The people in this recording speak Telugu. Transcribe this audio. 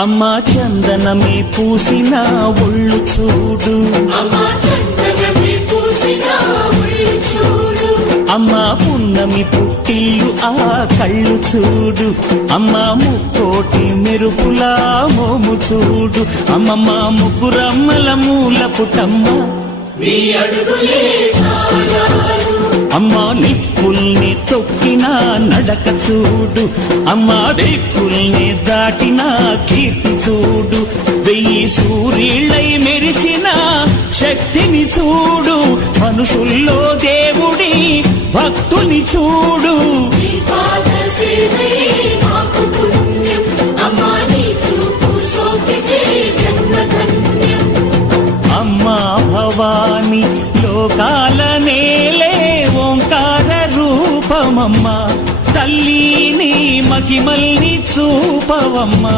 అమ్మా చందనమే పూసిన ఒళ్ళు చూడు, అమ్మా పున్నమి పుట్టిల్లు ఆ కళ్ళు చూడు, అమ్మా ముక్కోటి మెరుపులా మోము చూడు, అమ్మమ్మ ముగ్గురమ్మల మూల పుటమ్మ అమ్మా నిప్పుల్ని తొక్కిన నడక చూడు, అమ్మా దిక్కుల్ని దాటిన కీర్తి చూడు, 1000 సూర్యులై మెరిసిన శక్తిని చూడు, మనుషుల్లో దేవుడి భక్తుని చూడు. అమ్మా భవాని లోకాల నేలే ఓంకార రూపమమ్మా, తల్లి నీ మహిమల్ని చూపవమ్మా.